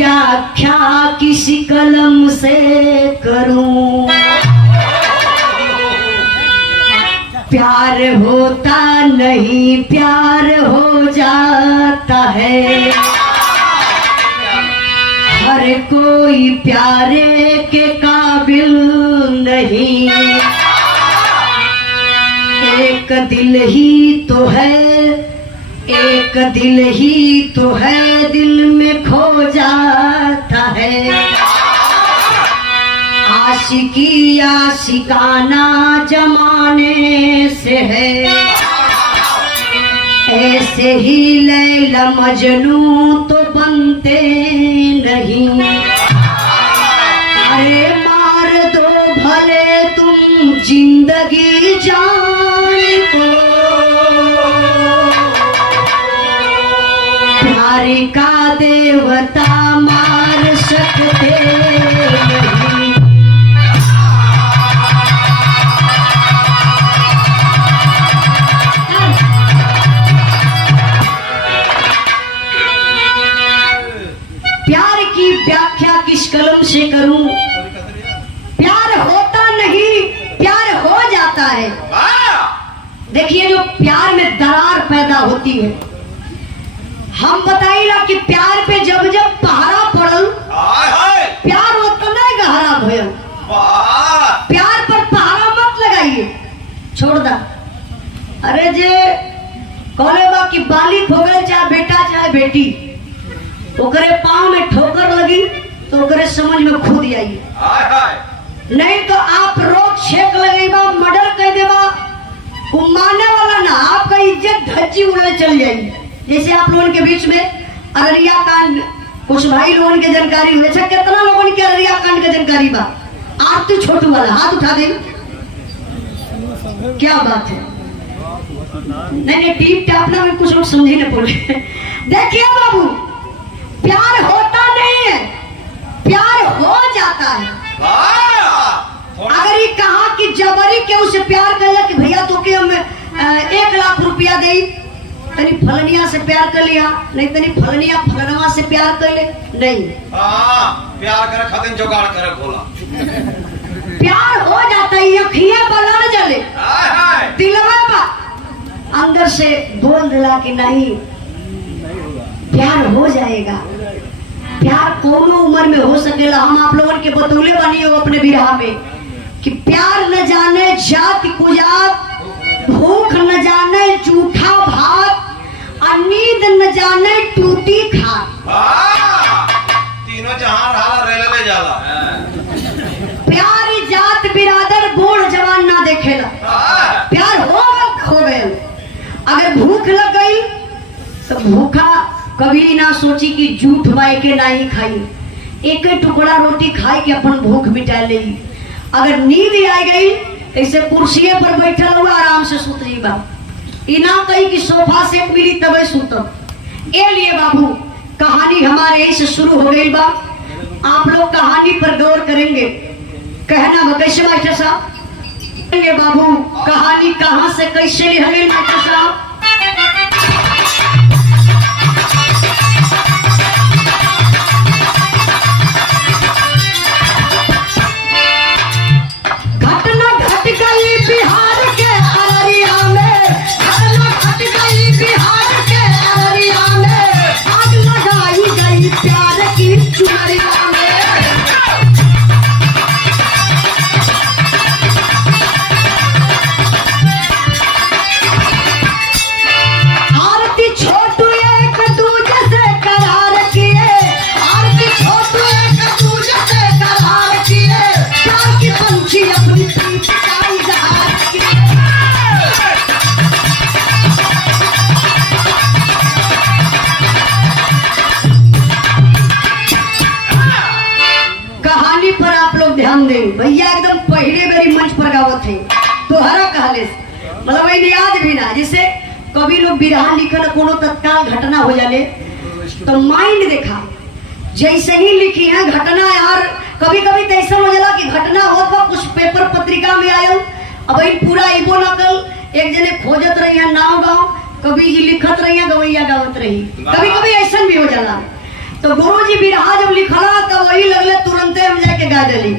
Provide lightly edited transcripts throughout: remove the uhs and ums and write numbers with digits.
व्याख्या किसी कलम से करूं। प्यार होता नहीं प्यार हो जाता है, हर कोई प्यारे के काबिल नहीं। एक दिल ही तो है, एक दिल ही तो है, दिल में खो जाता है। आशिकी आशिकाना जमाने से है, ऐसे ही लैला मजनू तो बनते नहीं। अरे मार दो भले तुम जिंदगी जान को, प्यार का देवता मार सकते नहीं। प्यार की व्याख्या किस कलम से करूं? प्यार होता नहीं प्यार हो जाता है। देखिए जो प्यार में दरार पैदा होती है, हम बताइला कि प्यार पे जब जब पहरा पड़ल प्यार उतना गहरा भयल। प्यार पर पहरा मत लगाइए, छोड़ दा। अरे जे कहले बा कि बालिक हो गए चाहे बेटा चाहे बेटी, ओकरे पाँव में ठोकर लगी तो ओकरे समझ में खुद आइए, नहीं तो आप रोक छेक लगेगा मर्डर कर देगा, वो मानने वाला ना, आपका इज्जत धज्जी उड़े चल जाएगी। जैसे आप लोगों के बीच में अररिया कांड कुछ भाई लोगों की जानकारी हुए, कितना लोगों की अररिया कांड की जानकारी बा? आप तो छोटू वाला हाथ उठा दे, क्या बात है? नहीं टीप टापना में कुछ लोग समझे न बोले। देखिए बाबू, प्यार होता नहीं है प्यार हो जाता है। अगर ये कहा कि जबरी के उसे प्यार कर कि भैया तो के हम 1 लाख रुपया दे, तनी फलनिया से प्यार कर लिया, नहीं तनी फलनिया फलनवा से प्यार कर ले, नहीं प्यार कर खातिर जुगाड़ कर बोला। प्यार हो जाता है, अखियां बला न जले, दिलवा बा अंदर से बोल दिला कि नहीं प्यार हो जाएगा। प्यार कोनो उम्र में हो सकेला। हम आप लोगों के बतौले बनी हो अपने बिरहा में कि प्यार न जाने जात कुजात, भूख न जाने जूठा भात, और नींद न जाने टूटी खात। तीनों जहां रहा रेला ले जाला। प्यार जात बिरादर बूढ़ जवान ना देखेला। प्यार हो गए। अगर भूख लग गई तो भूखा कभी ना सोची कि झूठ बाई के ना ही खाई, एक टुकड़ा रोटी खाए के अपन भूख मिटा ले। अगर नींद आ गई ऐसे कुर्सी पर बैठल हुआ आराम से सुत जीवा, इना कही कि सोफा सेट मिली तबे सुतब। ए लिए बाबू कहानी हमारे यही से शुरू हो गई बा। आप लोग कहानी पर गौर करेंगे। कहना बा कैसे मास्टर साहब? ये बाबू कहानी कहां से कैसे लिखल मास्टर साहब? घटना घट गई बिहार के अररिया में, घटना घट गई बिहार के अररिया में, आग लगाई गई प्यार की चुनरिया में। आरती छोटू एक दूजे से करार किए, आरती छोटू एक दूजे से करार किए, प्यार की पंछी अपनी प्रीत का इजहार किए। कहानी पर आप लोग ध्यान दें भैया, एकदम पहले मेरी मंच पर गावत है तोहरा कहले मतलब वही याद भी ना। जैसे कभी लोग बिरहा लिखल कोनो तत्काल घटना हो जाले तो माइंड देखा जैसे ही लिखी है घटना यार, कभी कभी तो ऐसा हो जाला कि घटना हो तो कुछ पेपर पत्रिका में आयल, अब पूरा इबो नकल एक जने खोजत रही है नाव गाँव, कभी जी लिखत रही है गवैया गावत रही, कभी कभी ऐसा भी हो जाला। तो गुरुजी बिरहा जब लिखला तो वही लगले तुरंते हम जाके गा देली,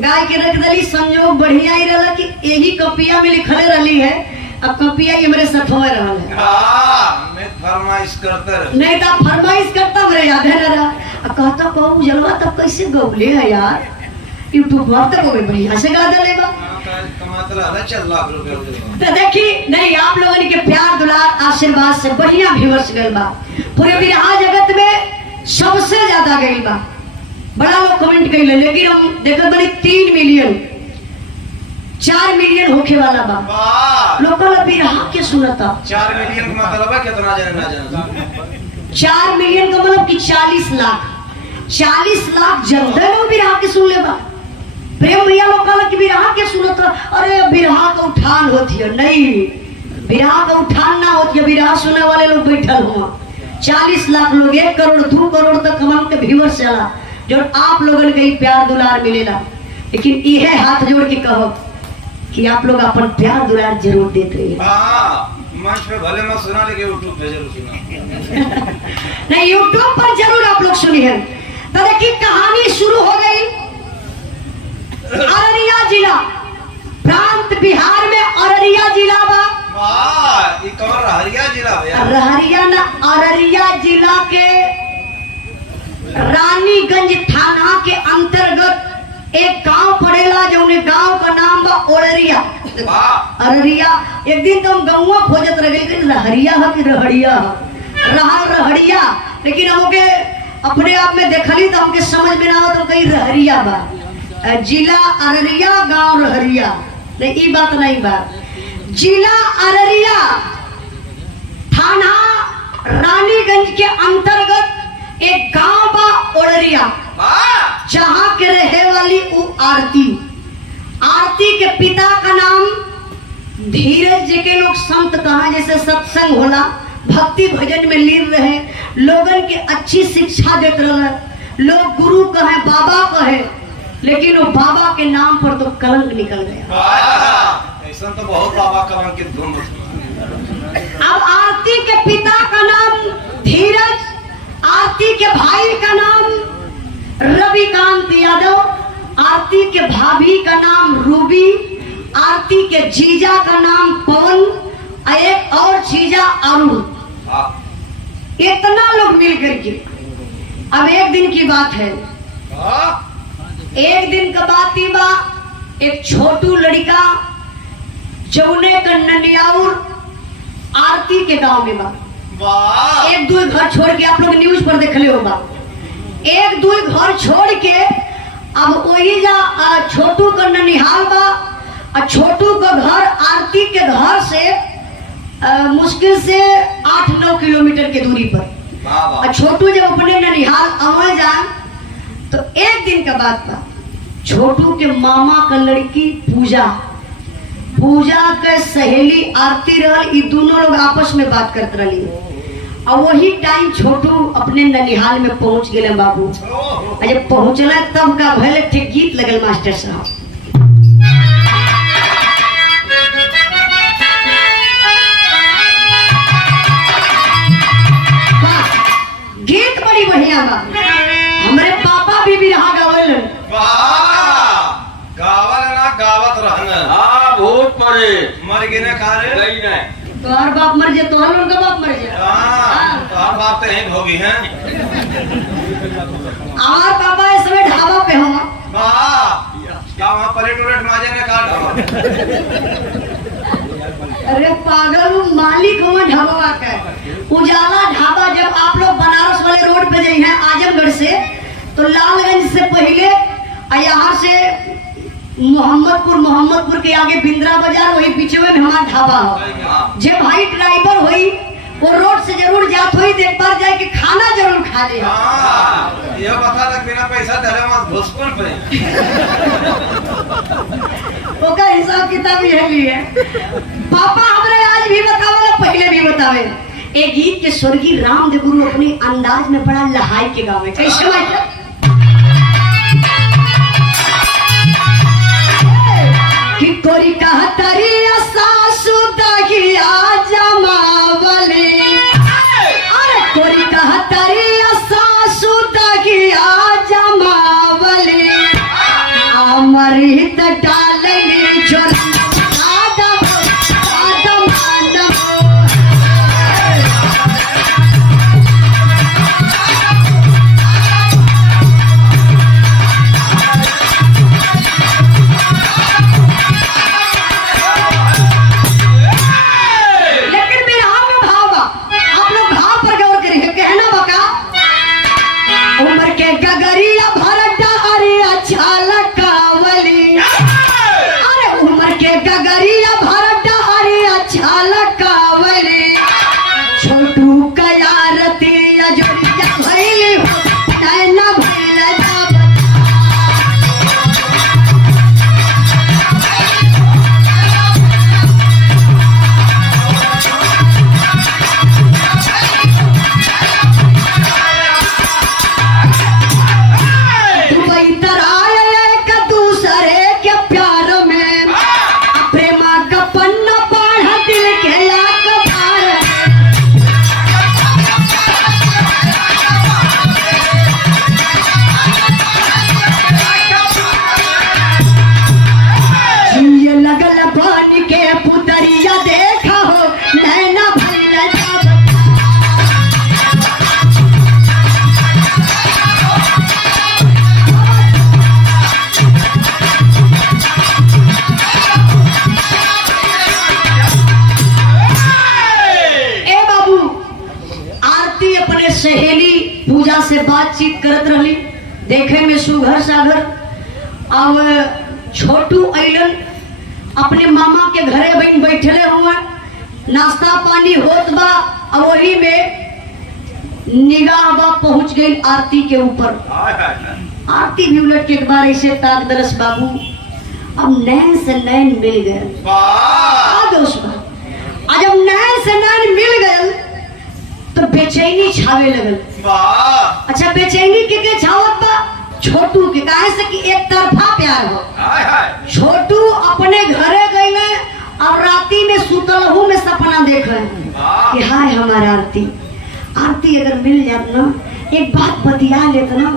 गाय के रख देली। संयोग बढ़िया ही रहला कि यही कपिया में लिखले रहली है, अब कपिया ही हमरे सठोए रहल है। हाँ, मैं फरमाइश करता रह। नहीं तो फरमाइश करता मेरे याद है ना रहा। अब कहता कहूँ जलवा तब कैसे गौले है यार, यूट्यूब पर तक कोई बढ़िया से गा दे लेगा। कमाता रहा चल लाख रुपए। तो देखी नहीं आप लोगों के प्यार दुलार आशीर्वाद से बढ़िया व्यूअर्स गइल बा, पूरे बिरहा जगत में सबसे ज्यादा गइल बा। बड़ा लोग कमेंट कइले, लेकिन हम देखत बनी 3 मिलियन 4 मिलियन होखे वाला बा। वाह, लोकल बिरहा के सुनता 4 मिलियन का मतलब है कितना जाने ना जाने। 4 मिलियन का मतलब कि 40 लाख 40 लाख जनता लोग बिरहा के सुन ले बा। प्रेम भैया लोग कहला कि बिरहा के सुनत, अरे बिरहा का उठान होती है। नहीं, बिरहा का उठान ना होती है, बिरहा सुनने वाले लोग बैठल हुआ 40 लाख लोग, 1 करोड़ 2 करोड़ तक हम के व्यूअर्स चला जो आप लोगन के प्यार दुलार मिलेला। लेकिन यह हाथ जोड़ के कहो कि आप लोग अपन प्यार दुलार जरूर देते रहिए। हाँ, मंच पे भले मत सुना लेकिन यूट्यूब पे जरूर सुना। नहीं, यूट्यूब पर जरूर आप लोग सुनिए। तो देखिए कहानी शुरू हो गई। अररिया जिला, प्रांत बिहार में अररिया जिला बा। वाह, ये कौन रहरिया जिला भैया? रहरिया ना, अररिया जिला के रानीगंज थाना के अंतर्गत एक गांव पड़ेला, जो गांव का नाम बा ओड़रिया। वाह, अररिया। एक दिन तो हम गौवा खोजत रह गए कि रहरिया है कि रहड़िया है, रहा रहड़िया, लेकिन हमके अपने आप में देखली तो हमके समझ में ना तो कहीं रहरिया बा। जिला अररिया, गांव रहरिया, नहीं ई बात नहीं बा। जिला अररिया, थाना रानीगंज के अंतर्गत एक गांव बा ओड़रिया, जहां के रहे वाली वो आरती। आरती के पिता का नाम धीरज जी के लोग संत कहा, जैसे सत्संग होला, भक्ति भजन में लीन रहे, लोगन के अच्छी शिक्षा देते रहे, लोग गुरु कहे बाबा कहे, लेकिन वो बाबा के नाम पर तो कलंक निकल गया। ऐसा तो बहुत बाबा कलंकित धूम। अब आरती के पिता का नाम धीरज, आरती के भाई का नाम रविकांत यादव, आरती के भाभी का नाम रूबी, आरती के जीजा का नाम पवन, एक और जीजा अरुण। इतना लोग मिल करके। अब एक दिन की बात है, एक दिन का बात ही बा, एक छोटू लड़का जौने का ननियाउर आरती के गांव में बा। वाह, 1-2 घर छोड़ के, आप लोग न्यूज पर देखले होगा, 1-2 घर छोड़ के अब वही जा छोटू का ननिहाल बा। और छोटू का घर आरती के घर से मुश्किल से 8-9 किलोमीटर की दूरी पर। और छोटू जब अपने ननिहाल आवे जान तो एक दिन का बात था, छोटू के मामा का लड़की पूजा के सहेली आरती रहल, ये दोनों लोग आपस में बात करते रही। और वही टाइम छोटू अपने ननिहाल में पहुंच गए बाबू। और जब पहुंचला तब का भले थे गीत लगल मास्टर साहब। गीत बड़ी बढ़िया बा, हमारे पापा भी बिरहा गावलन। गावल ना गावत रहना। हाँ, बहुत पड़े मर गिने खारे गई नहीं। तोहर बाप मर जाए, तोहर लोग का बाप मर जाए। तो बाप तो यहीं भोगी हैं। हमार पापा इस समय ढाबा पे हो। क्या वहाँ पलेट उलट माजे ने काट? अरे पागल, वो मालिक हुआ ढाबा का, उजाला ढाबा। जब आप लोग बनारस वाले रोड पे जाए हैं आजमगढ़ से, तो लालगंज से पहले यहाँ से मोहम्मदपुर के आगे बिंद्रा बाजार, वही पीछे में हमारा ढाबा हो। जब भाई ड्राइवर हुई वो रोड से जरूर जात हुई, एक बार जाए कि खाना जरूर खा ले। यह बता तक बिना पैसा धरे मत घुसपुर पे। ओका हिसाब किताब यही है। पापा हमरे आज भी बतावे, पहले भी बतावे। एक गीत के स्वर्गीय रामदेव गुरु अपने अंदाज में बड़ा लहाई के गावे। कैसे मास्टर? कि कोरी कहतरी सासु दहिया जमावले, अरे कोरी कहतरी सासु डालनी चोरा आदम आदम आदम लेकिन बिरहा में भाव बा। आप लोग भाव पर गौर करिए। कहना बका उम्र के गगरिया भर डारी अच्छा लकावली। अरे उम्र के गगरिया भर डारी अच्छा लकावली। छोटू कयारती अजरिया भइली हो नैना भइल जाब। दुबई तराए एक दूसरे के प्यार में प्रेमा का पन्ना पढ़ दिल के अखबार। ये लगल पानी के पुतरिया देखा हो नैना भइल जाब। ए बाबू आरती अपने सहेली पूजा से बातचीत करत रही। देखे में सुघर सागर। अब छोटू अइलन अपने मामा के घरे बन बैठले हुआ। नाश्ता पानी होत बा। अब वही में निगाह बा पहुंच गई आरती के ऊपर। आरती भी उलट के एक बार ऐसे ताक दरस बाबू। अब नैन से नैन मिल गए। दोस्त बा आज जब नैन से नैन मिल गए तो बेचैनी छावे लगल। अच्छा बेचैनी के छावत बा छोटू के काहे से कि एक तरफा प्यार हो। छोटू अपने घरे गईले और राती में सुतलहू में सपना देख रहे कि हाय हमारा आरती आरती अगर मिल जात ना एक बात बतिया लेत ना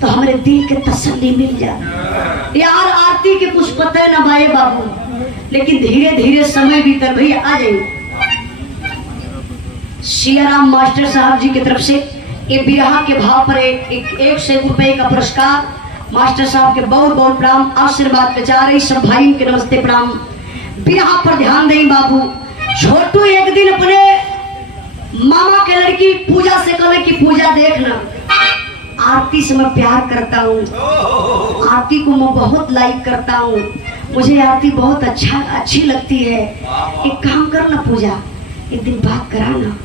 तो हमारे दिल के तसल्ली मिल जात। यार आरती के कुछ पता न बाए बाबू। लेकिन धीरे धीरे समय बीतर भैया आ जाइए। सियाराम मास्टर साहब जी की तरफ से ये बिरहा के भाव पर एक से रुपए का पुरस्कार। मास्टर साहब के बहुत बहुत प्रणाम आशीर्वाद बेचारे सब भाइयों के नमस्ते प्रणाम। बिरहा पर ध्यान दें बाबू। छोटू एक दिन अपने मामा के लड़की पूजा से कहे कि पूजा देखना आरती से मैं प्यार करता हूँ। आरती को मैं बहुत लाइक करता हूँ। मुझे आरती बहुत अच्छी लगती है। एक काम कर ना पूजा एक दिन बात करा ना।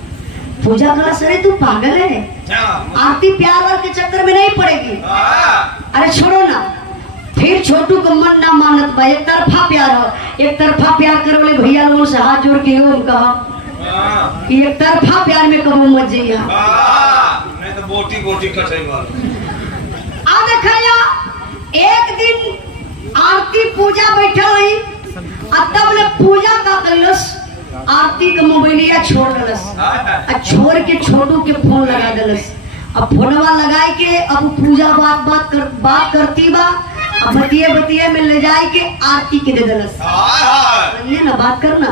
पूजा कला सरे तू पागल है। आरती प्यार वार के चक्कर में नहीं पड़ेगी। अरे छोड़ो ना। फिर छोटू को मन ना मानत बा। एक तरफा प्यार हो। एक तरफा प्यार करे वाले भैया लोगों से हाथ जोड़ के हो कहा कि एक तरफा प्यार में कबो मत जाइए। नहीं तो बोटी बोटी कटाई वाला। आ देखा एक दिन आरती पूजा बैठा हुई। तब ने पूजा का कैलस आरती का मोबाइलिया छोड़ दलस। छोड़ के छोटू के फोन लगा दलस। अब फोनवा लगाए के अब पूजा बात करती बा। अब बतिये में ले जाए के आरती के दे दलस। ये ना बात करना।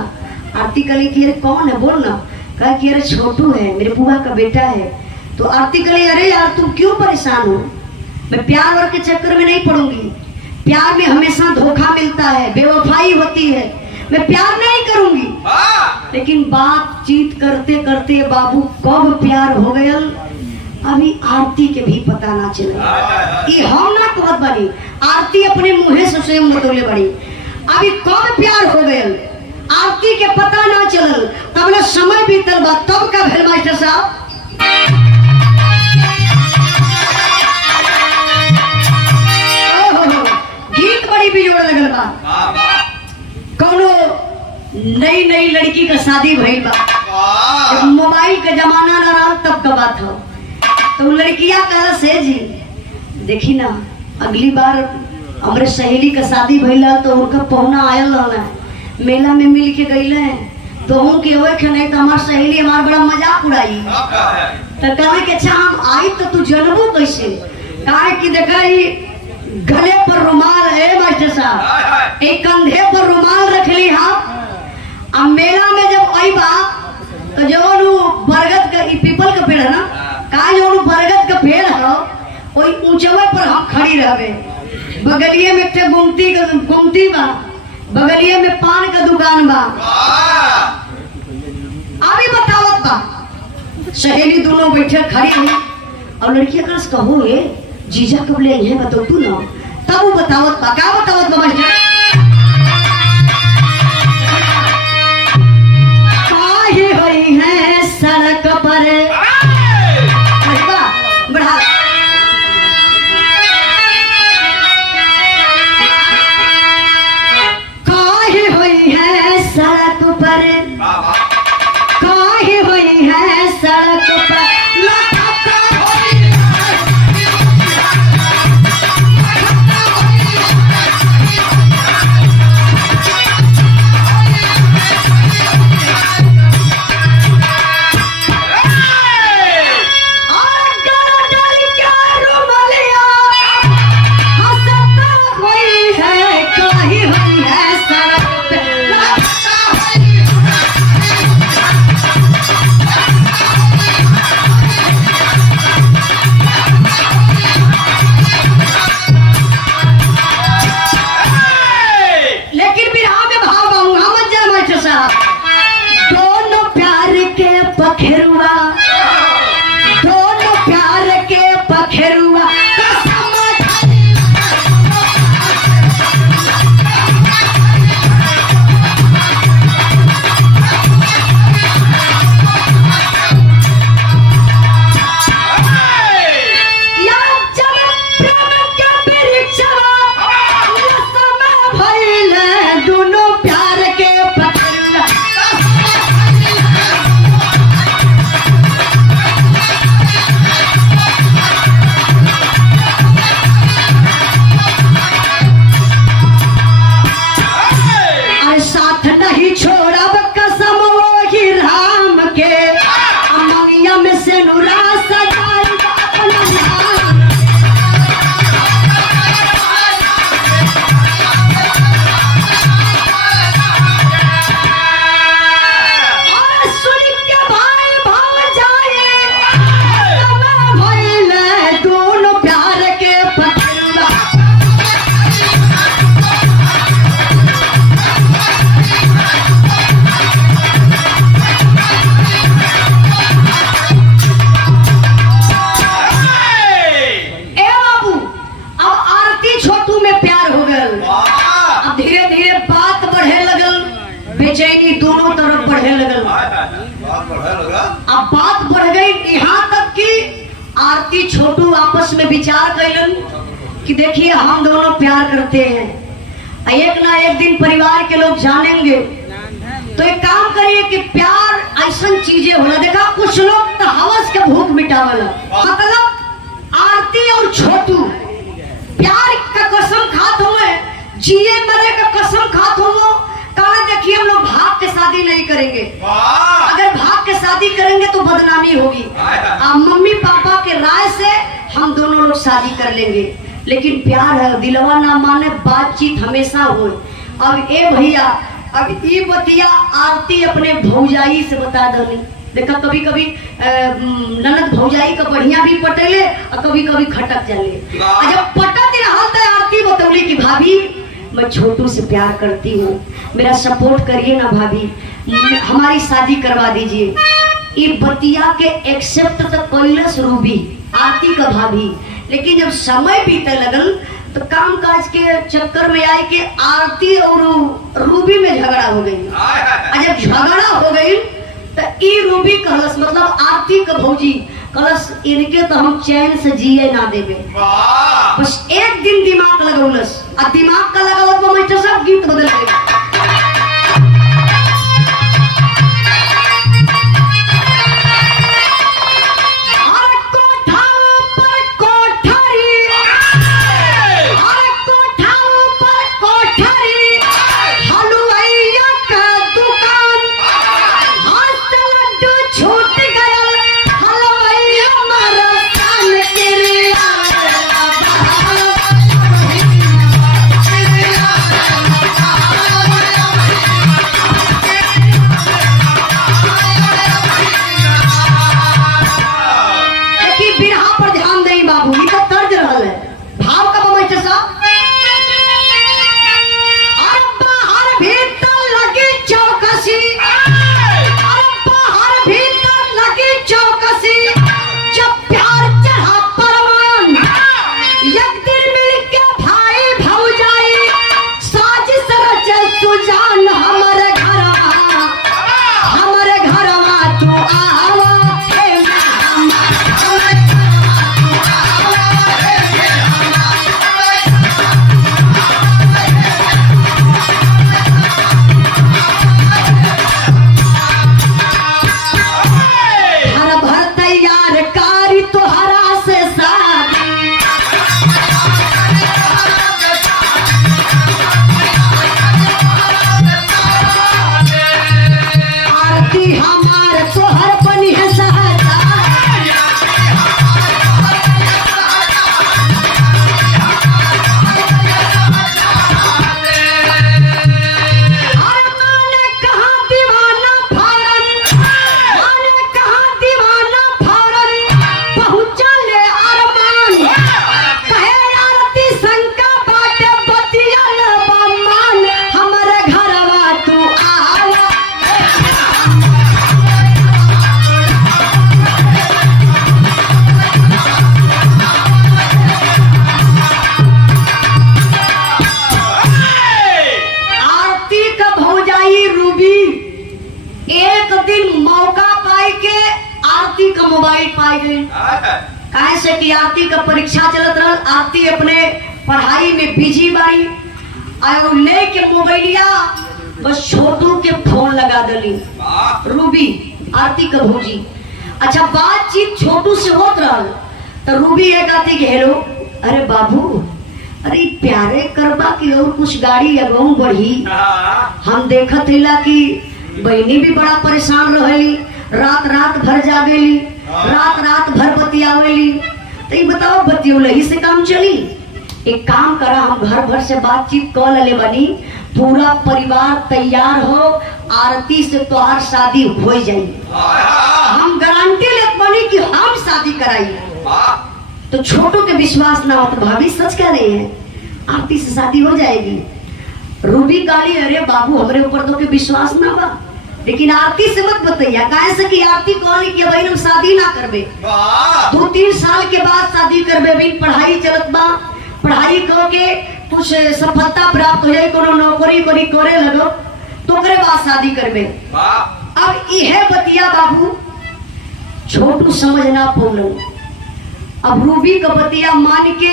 आरती कली कि अरे कौन है बोल ना। कहा कि अरे छोटू है मेरे बुआ का बेटा है। तो आरती कली अरे यार तुम क्यों परेशान हो। मैं प्यार वार के चक्कर में नहीं पड़ूंगी। प्यार में हमेशा धोखा मिलता है बेवफाई होती है। मैं प्यार नहीं करूंगी। लेकिन बातचीत करते करते बाबू कब प्यार हो गया अभी आरती के भी पता ना चले। ये हम ना कहत बनी। आरती अपने मुँहे से स्वयं बतौले बड़ी। अभी कब प्यार हो गया आरती के पता ना चलल। तब ना समय बीतल बा। तब का भेल मास्टर साहब गीत बड़ी बिजोड़ लगल बा। कौनो नई नई लड़की का शादी भइल बा। जब मोबाइल का जमाना ना रहा तब का बात हो। तो लड़कियां कहा से जी देखी ना अगली बार हमारे सहेली का शादी भइल तो उनका पहुना आयल रहला मेला में मिल के गईले तो हम के होए के नहीं तो हमार सहेली हमार बड़ा मजाक उड़ाई। तो कहे कि अच्छा हम आई तो तू जनबो कैसे। काहे कि देखा गले पर रुमाल है मास्टर साहब, एक कंधे पर रुमाल रख ली। हाँ, अब मेला में जब आई बा तो जो बरगद का पीपल का पेड़ है ना, कहा जो बरगद का पेड़ है वही ऊंचवा पर हम खड़ी रहबे। बगलिए में एक गुमती बा, बगलिए में पान का दुकान बा। अभी बतावत बा, सहेली दोनों बैठे खड़ी है और लड़की अगर कहो ये जीजा कब ले हैं बताओ तू ना, तब वो बतावत बा। क्या बतावत बा मास्टर? काहे होई है सड़क पर बढ़ा काहे होई है सड़क पर, काहे होई है सड़क पर बेचैनी दोनों तरफ बढ़े लगल। अब बात बढ़ गई यहाँ तक कि आरती छोटू आपस में विचार कैलन कि देखिए हम दोनों प्यार करते हैं, एक ना एक दिन परिवार के लोग जानेंगे, तो एक काम करिए कि प्यार ऐसा चीजें होला। देखा कुछ लोग तो हवस के भूख मिटावला, मतलब आरती और छोटू प्यार का कसम खात हुए, जिए मरे का कसम खात हुए। कहा देखिए हम लोग भाग के शादी नहीं करेंगे, अगर भाग के शादी करेंगे तो बदनामी होगी। मम्मी पापा के राय से हम दोनों लोग शादी कर लेंगे, लेकिन प्यार है, दिलवा ना माने, बातचीत हमेशा हो। अब ए भैया, अब ये बतिया आरती अपने भौजाई से बता दो। देखा कभी कभी ननद भौजाई का बढ़िया भी पटेले और कभी कभी खटक जाले। जब पटक रहा था आरती बतौली की भाभी मैं छोटू से प्यार करती हूँ, मेरा सपोर्ट करिए ना भाभी, हमारी शादी करवा दीजिए। ये बतिया के एक्सेप्ट तो कैलस रूबी आरती का भाभी, लेकिन जब समय बीते लगल तो काम काज के चक्कर में आई कि आरती और रूबी में झगड़ा हो गई। जब झगड़ा हो गई तो ई रूबी कहलस, मतलब आरती का भौजी कहलस इनके तो हम चैन से जिए ना देवे। बस एक दिन दिमाग लगौलस, आ दिमाग का लगावत तो मास्टर साहब गीत बदल गए। का मोबाइल पाई गई। काहे से कि आरती का परीक्षा चलत रहल, आरती अपने पढ़ाई में बिजी बाई, आयो लेके मोबाइलिया बस छोटू के फोन लगा दली। रूबी आरती का भौजी, अच्छा बातचीत छोटू से होत रहल तो रूबी एक आती के हेलो, अरे बाबू अरे प्यारे करबा की और कुछ गाड़ी अगऊ बढ़ी। हम देखत हिला कि बहनी भी बड़ा परेशान रहली, रात रात भर जागेली, रात रात भर बतियावेली। तो ये बताओ बतियोलही से काम चली? एक काम करा, हम घर भर से बातचीत कर ले बनी, पूरा परिवार तैयार हो, आरती से तोहार शादी हो जाई। हम गारंटी लेत बनी कि हम शादी कराई। तो छोटू के विश्वास ना हो तो भाभी सच कह रही है, आरती से शादी हो जाएगी। रूबी काली, अरे बाबू हमरे ऊपर तो के विश्वास ना बा, लेकिन आरती से मत बताइए। काहे से कि आरती कहली कि भाई हम शादी ना करबे, 2-3 साल के बाद शादी करबे। भाई पढ़ाई चलत बा, पढ़ाई कह के कुछ सफलता प्राप्त हो जाए, कोनो नौकरी कोरी करे लगो तो करे बाद शादी करबे। अब यह बतिया बाबू छोटू समझ ना पौलो। अब रूबी का बतिया मान के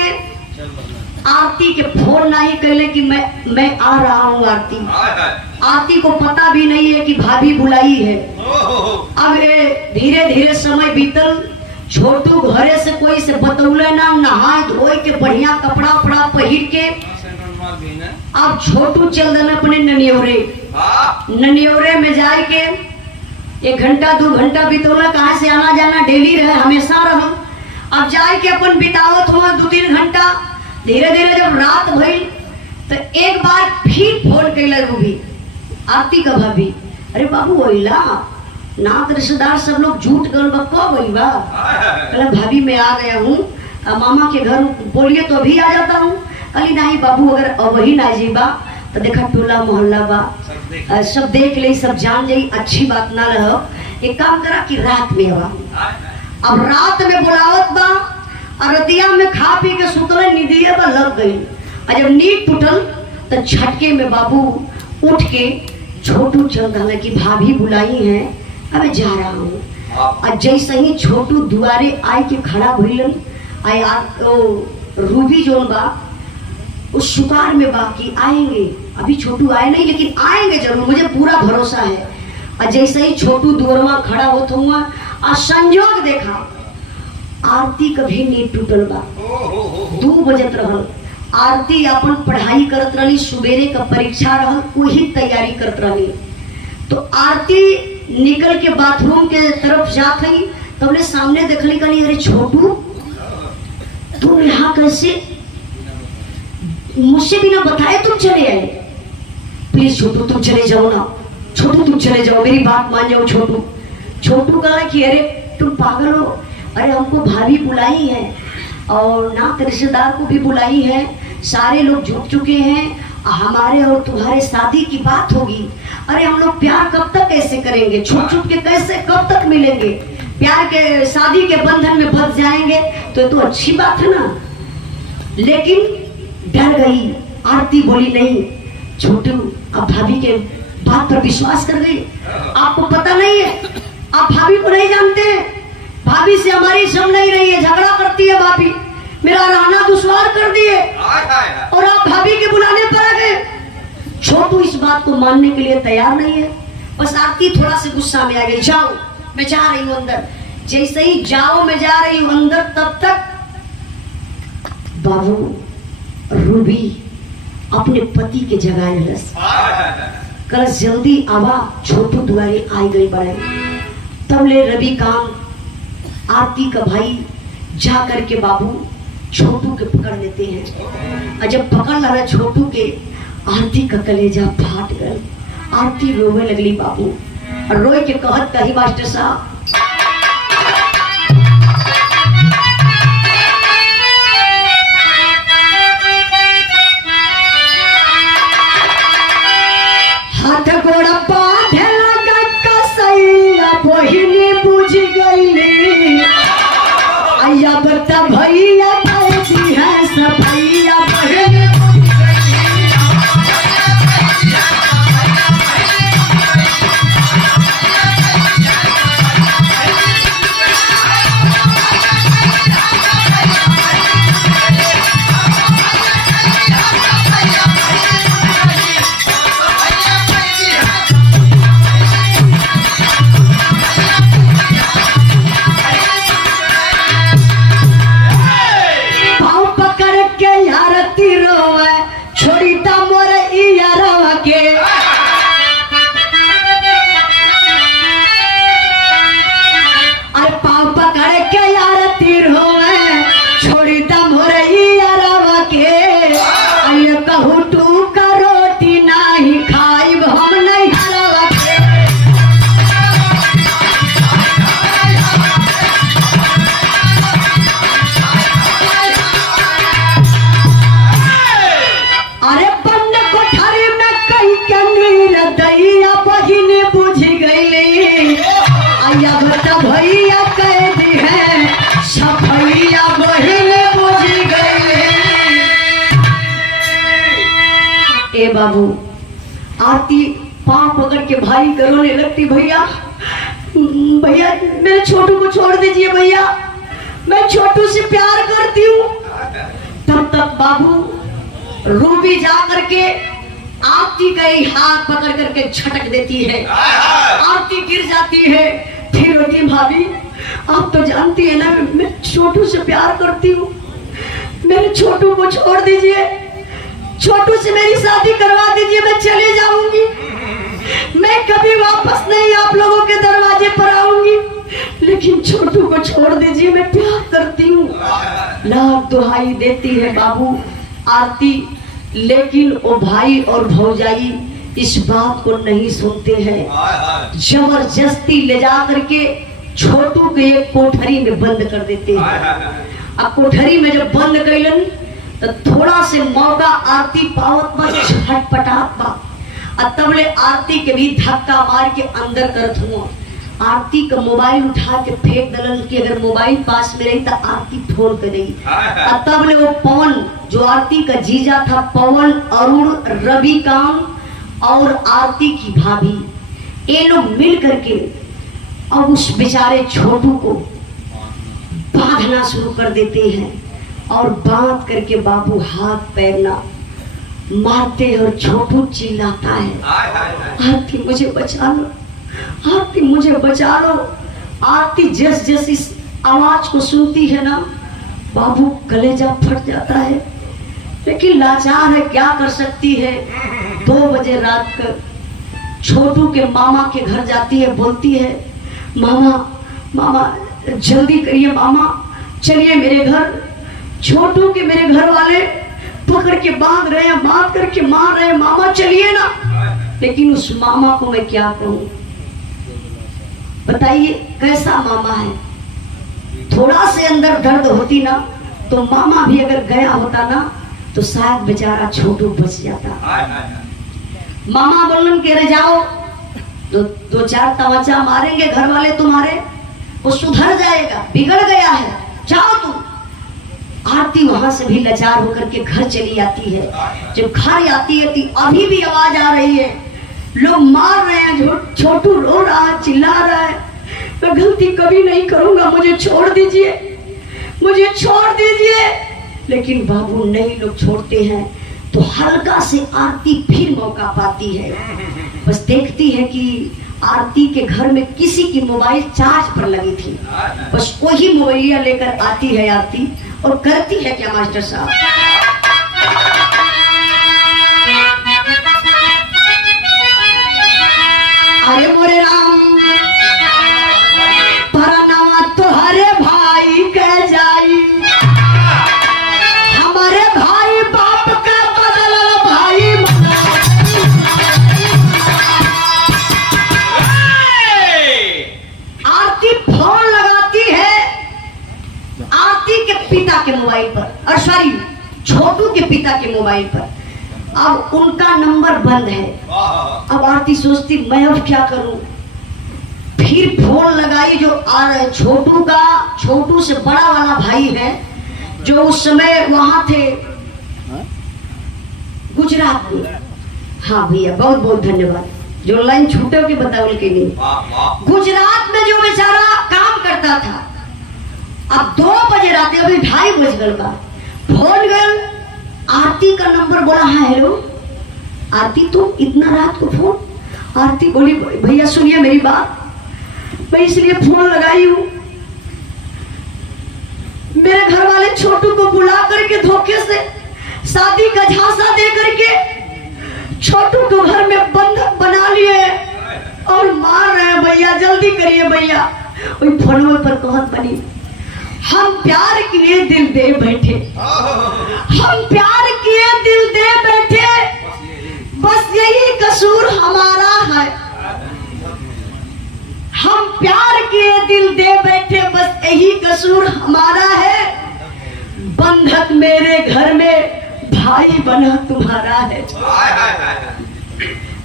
आरती के फोन नहीं कहले कि मैं आ रहा हूँ। आरती को पता भी नहीं है कि भाभी बुलाई है। अब धीरे धीरे समय बीतल, छोटू घरे से कोई से बतौले ना, नहाए धोए के बढ़िया कपड़ा उपड़ा पहिर के अब छोटू चल देना अपने ननियोरे। ननियोरे में जाए के 1 घंटा 2 घंटा बीतौला, कहाँ से आना जाना डेली रहे, हमेशा रहा। अब जाए के अपन बितावत हुआ 2-3 घंटा। धीरे धीरे जब रात भइल तो एक बार फिर फोन कैला रूबी, आरती का भाभी, अरे बाबू ओइला नात रिश्तेदार सब लोग झूठ गल बा, कब ओइबा? कहला भाभी मैं आ गया हूँ, मामा के घर, बोलिए तो अभी आ जाता हूँ। कहली नहीं बाबू अगर वही ना जीबा तो देखा टोला मोहल्ला बा, सब देख ले, सब जान जाई, अच्छी बात ना रहो। एक काम करा कि रात में आवा। अब रात में बुलावत बा, और रतिया में खा पी के सुतले, नींदिए बा लग गई। और जब नींद टूटल तो झटके में बाबू उठ के छोटू चल रहा कि भाभी बुलाई है, अब जा रहा हूँ। और जैसे ही छोटू दुआरे आए के खड़ा भइलन, रूबी जोन बा उस शुकार में बा कि आएंगे, अभी छोटू आए नहीं लेकिन आएंगे जरूर, मुझे पूरा भरोसा है। और जैसे ही छोटू दुआरवा खड़ा होत हुआ और संजोग देखा आरती कभी नींद टूटल बा, 2 बजत रहल। आरती अपन पढ़ाई करत रही, सुबेरे का परीक्षा रहल, वही तैयारी करत रही। तो आरती निकल के बाथरूम के तरफ जात हई, तो हमने सामने देखली, कहली अरे छोटू तुम यहाँ कैसे, मुझसे बिना बताए तुम चले आए? प्लीज छोटू तुम चले जाओ ना, छोटू तुम चले जाओ, मेरी बात मान जाओ छोटू। छोटू कहा कि अरे तुम पागल हो, अरे हमको भाभी बुलाई है और नात रिश्तेदार को भी बुलाई है, सारे लोग जुट चुके हैं, हमारे और तुम्हारे शादी की बात होगी। अरे हम लोग प्यार कब तक कैसे करेंगे, छुप छुप के कैसे कब तक मिलेंगे, प्यार के शादी के बंधन में फंस जाएंगे तो अच्छी बात है ना। लेकिन डर गई आरती, बोली नहीं छोटू अब भाभी के बात पर विश्वास कर गई। आपको पता नहीं है, आप भाभी को नहीं जानते, भाभी से हमारी सम नहीं रही है, झगड़ा करती है भाभी, मेरा रहना दुश्वार कर दिए और आप भाभी के बुलाने पर आ गए। छोटू इस बात को मानने के लिए तैयार नहीं है। बस आरती थोड़ा से गुस्सा में आ गई, जाओ मैं जा रही हूँ अंदर। जैसे ही जाओ मैं जा रही हूँ अंदर, तब तक बाबू रूबी अपने पति के जगाए रस कल जल्दी आवा, छोटू दुआरे आई गई बड़े। तब ले रवि काम आरती का भाई जा करके बाबू छोटू के पकड़ लेते हैं। और जब पकड़ लगा छोटू के, आरती का कलेजा फाट गया। आरती रोने लगली बाबू, और रोए के कहत कही मास्टर साहब हाथ गोड़ा बांधे लगा कसैया, बहिनी बुझ गईली, आया बता भैया भैया है सफैया, बहिनी बाबू। आरती पाँव पकड़ के भाई को रोने लगती, भैया भैया मेरे छोटू को छोड़ दीजिए भैया, मैं छोटू से प्यार करती हूँ। तब तक बाबू रूबी जा करके आरती का ही हाथ पकड़ करके झटक देती है, आरती गिर जाती है। फिर रोती, भाभी आप तो जानती है ना मैं छोटू से प्यार करती हूँ, मेरे छोटू को छोड़ दीजिए, छोटू से मेरी शादी करवा दीजिए, मैं चले जाऊंगी, मैं कभी वापस नहीं आप लोगों के दरवाजे पर आऊंगी, लेकिन छोटू को छोड़ दीजिए, मैं प्यार करती हूँ। लाख दुहाई देती है बाबू आरती, लेकिन वो भाई और भौजाई इस बात को नहीं सुनते हैं। जबरदस्ती ले जा करके छोटू के एक कोठरी में बंद कर देते हैं। अब कोठरी में जब बंद कैलन तो थोड़ा से मौका आरती पावत में छटपटात बा, तबले आरती के भी धक्का मार के अंदर करत हुआ। आरती का मोबाइल उठा के फेंक दलन कि अगर मोबाइल पास में रही तो आरती फोन कर रही। तबले वो पवन जो आरती का जीजा था, पवन, अरुण, रविकांत और आरती की भाभी, ये लोग मिल करके अब उस बेचारे छोटू को बांधना शुरू कर देते हैं और बांध करके बाबू हाथ पैर ना मारते हैं और छोटू चिल्लाता है, आरती मुझे बचा लो, आरती मुझे बचा लो। आरती जैस जैस इस आवाज को सुनती है ना बाबू कलेजा फट जाता है, लेकिन लाचार है, क्या कर सकती है। 2 बजे रात को छोटू के मामा के घर जाती है, बोलती है, मामा मामा जल्दी करिए, मामा चलिए मेरे घर। छोटू के मेरे घर वाले पकड़ के बांध रहे हैं, बांध करके मार रहे हैं, मामा चलिए ना। लेकिन उस मामा को मैं क्या कहूँ, बताइए कैसा मामा है। थोड़ा से अंदर दर्द होती ना तो मामा भी अगर गया होता ना तो शायद बेचारा छोटू बच जाता। मामा बोलन के रह जाओ, दो चार तमाचा मारेंगे घर वाले तुम्हारे, वो सुधर जाएगा, बिगड़ गया है, जाओ तुम। आरती वहां से भी लाचार होकर के घर चली आती है। जब घर आती है तो अभी भी आवाज आ रही है, लोग मार रहे हैं, छोटू रो रहा है, चिल्ला रहा है, मैं गलती कभी नहीं करूंगा, मुझे छोड़ दीजिए, मुझे छोड़ दीजिए। लेकिन बाबू नहीं लोग छोड़ते हैं तो हल्का से आरती फिर मौका पाती है। बस देखती है कि आरती के घर में किसी की मोबाइल चार्ज पर लगी थी, बस वही मोबाइलिया लेकर आती है आरती और करती है क्या मास्टर साहब, अरे मोरे राम परनावा तोहरे भाई के जाई, हमारे भाई बाप का बदल भाई। आरती फोन लगाती है आरती के पिता के मोबाइल पर, और सॉरी छोटू के पिता के मोबाइल पर। अब उनका नंबर बंद है। अब आरती सोचती मैं अब क्या करूं, फिर फोन लगाई जो छोटू का, छोटू से बड़ा वाला भाई है जो उस समय वहां थे गुजरात में। हाँ भैया बहुत बहुत धन्यवाद, जो लाइन छूटे के बतावल के लिए। गुजरात में जो बेचारा काम करता था, अब 2 बजे रात, अभी 2:30 बज गल बा, फोन गल, आरती का नंबर बोला, हाँ हेलो आरती तुम इतना रात को फोन। आरती बोली भैया सुनिए मेरी बात, मैं इसलिए फोन लगाई हूँ, मेरे घर वाले छोटू को बुला करके धोखे से शादी का झांसा दे करके छोटू को घर में बंधक बना लिए और मार रहे हैं, भैया जल्दी करिए भैया। वही फोन पर कहत बनी, हम प्यार किए दिल दे बैठे, हम प्यार किए दिल दे बैठे, बस यही कसूर हमारा है। हम प्यार किए दिल दे बैठे, बस यही कसूर हमारा है। बंधक मेरे घर में, भाई बना तुम्हारा है।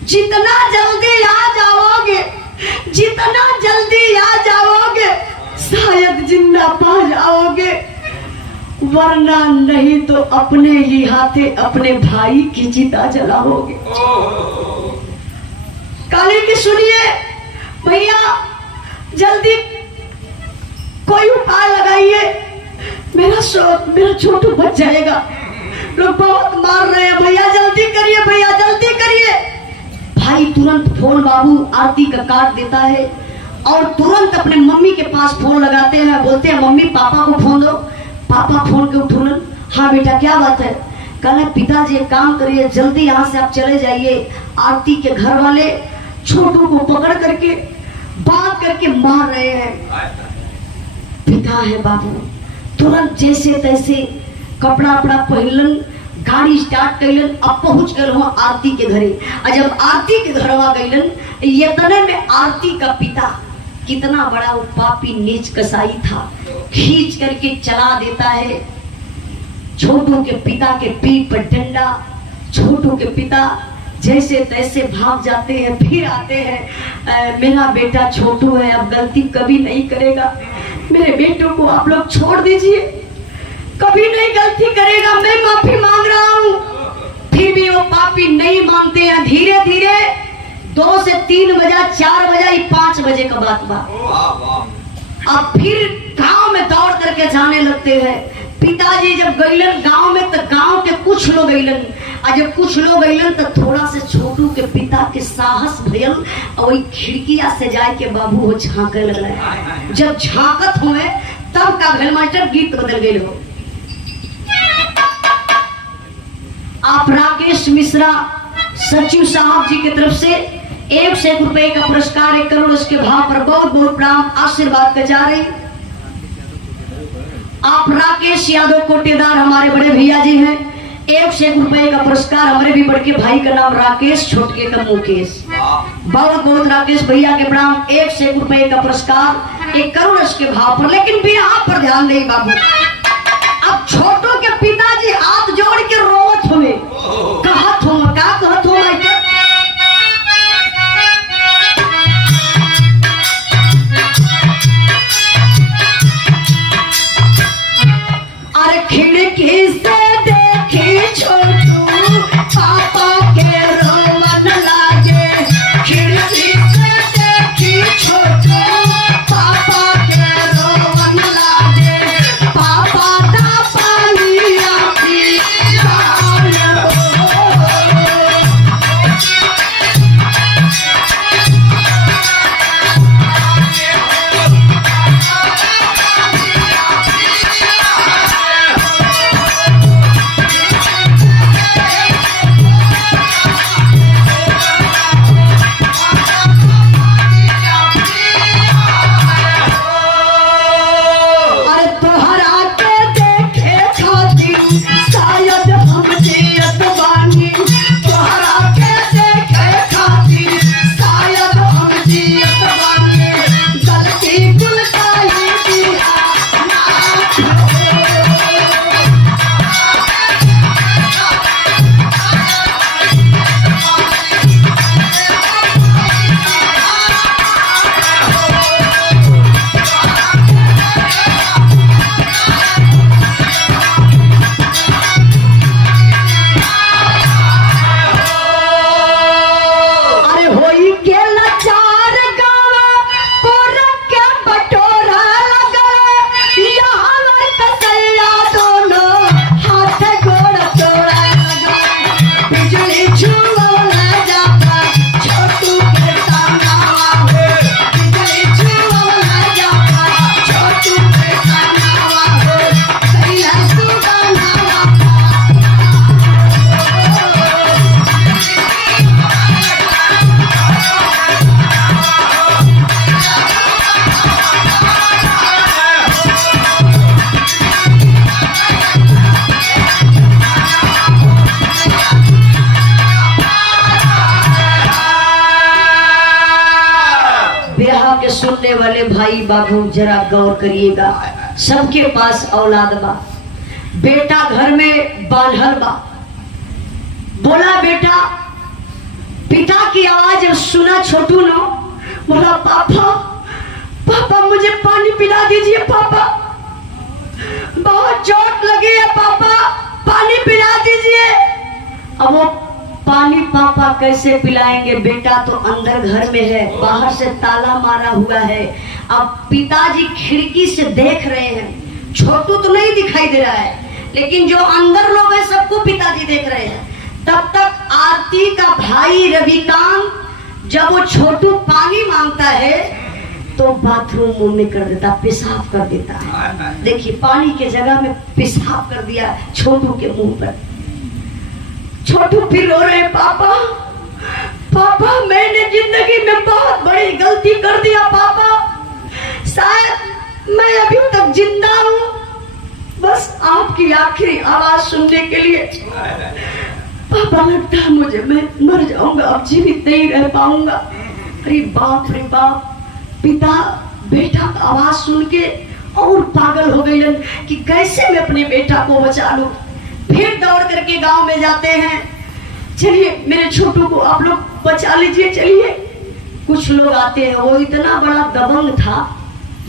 जितना जल्दी आ जाओगे, जितना जल्दी आ जाओगे, शायद जिंदा पा जाओगे। वरना नहीं तो अपने ही हाथे अपने भाई की चिता जलाओगे। काली की सुनिए भैया, जल्दी कोई उपाय लगाइए, मेरा छोटू बच जाएगा, लोग बहुत मार रहे हैं, भैया जल्दी करिए, भैया जल्दी करिए। भाई तुरंत फोन बाबू आरती का काट देता है और तुरंत अपने मम्मी के पास फोन लगाते हैं, बोलते हैं मम्मी पापा को फोन दो। पापा फोन के उठून, हाँ बेटा क्या बात है? कल पिताजी एक काम करिए, जल्दी यहाँ से आप चले जाइए, आरती के घर वाले छोटू को पकड़ करके बांध करके मार रहे हैं। पिता है बाबू, तुरंत जैसे तैसे कपड़ा अपना पहलन, गाड़ी स्टार्ट कैलन, अब पहुंच गए वहां आरती के घरे। और जब आरती के घर वहां गईलन, ये तने में आरती का पिता कितना बड़ा वो पापी नीच कसाई था, खींच करके चला देता है छोटू के पिता के पीठ पर डंडा। छोटू के पिता जैसे तैसे भाग जाते हैं, फिर आते हैं, मेरा बेटा छोटू है, अब गलती कभी नहीं करेगा, मेरे बेटों को आप लोग छोड़ दीजिए, कभी नहीं गलती करेगा, मैं माफी मांग रहा हूँ। फिर भी वो पापी नहीं मानते हैं। धीरे धीरे 2 से 3 बजा, 4 बजा, 5 बजे का बात बा। अब फिर गांव में दौड़ करके जाने लगते हैं। पिताजी जब गईलन गांव में, तो गांव के कुछ लोग गईलन, और जब कुछ लोग गईलन तो थोड़ा से छोटू के पिता के साहस भयल, और वही खिड़किया से जाए के बाबू वो झांके लगे। जब झांकत हुए तब का भेल मास्टर गीत बदल गए हो। आप राकेश मिश्रा सचिव साहब जी की तरफ से 1 रुपए का पुरस्कार 1 करोड़ उसके भाव पर बहुत बहुत प्रणाम आशीर्वाद कर जा रही। आप राकेश यादव कोटेदार हमारे बड़े भैया जी हैं, 1 रुपए का पुरस्कार। हमारे भी बड़के भाई का नाम राकेश, छोटके का मुकेश। बहुत बहुत राकेश भैया के प्रणाम। 1 रुपए का पुरस्कार 1 करोड़ के भाव पर। लेकिन भी यहाँ पर ध्यान दे बाबू, अब छोटों के पिताजी हाथ जोड़ के रोवत हुए, कहत हो का कहत हो अरे खिड़की से देखी छोटू पापा के रोवन लागे, खिड़की से देखी छोटू पापा के रोवन लागे, पापा दा पानी आती सुनने वाले भाई बाबू जरा गौर करिएगा। सबके पास औलाद बा, बेटा घर में बांधल बा। बोला बेटा, पिता की आवाज सुना छोटू ने, बोला पापा पापा मुझे पानी पिला दीजिए पापा, बहुत चोट लगी। पापा कैसे पिलाएंगे, बेटा तो अंदर घर में है, बाहर से ताला मारा हुआ है। अब पिताजी खिड़की से देख रहे हैं, छोटू तो नहीं दिखाई दे रहा है, लेकिन जो अंदर लोग हैं सबको पिताजी देख रहे हैं। तब तक आरती का भाई रविकांत जब वो छोटू पानी मांगता है तो बाथरूम मुंह में कर देता, पेशाब कर देता है। देखिए पानी के जगह में पेशाब कर दिया छोटू के मुंह पर। छोटू फिर रो रहे, पापा पापा मैंने जिंदगी में बहुत बड़ी गलती कर दिया पापा, शायद मैं अभी तक जिंदा हूँ, बस आपकी आखिरी आवाज सुनने के लिए। पापा लगता है मुझे मैं मर जाऊंगा, अब जीवित नहीं रह पाऊंगा। अरे बाप रे बाप, पिता बेटा का आवाज सुन के और पागल हो गए कि कैसे मैं अपने बेटा को बचा लूं। फिर दौड़ करके गांव में जाते हैं, चलिए मेरे छोटू को आप लोग बचा लीजिए चलिए। कुछ लोग आते हैं, वो इतना बड़ा दबंग था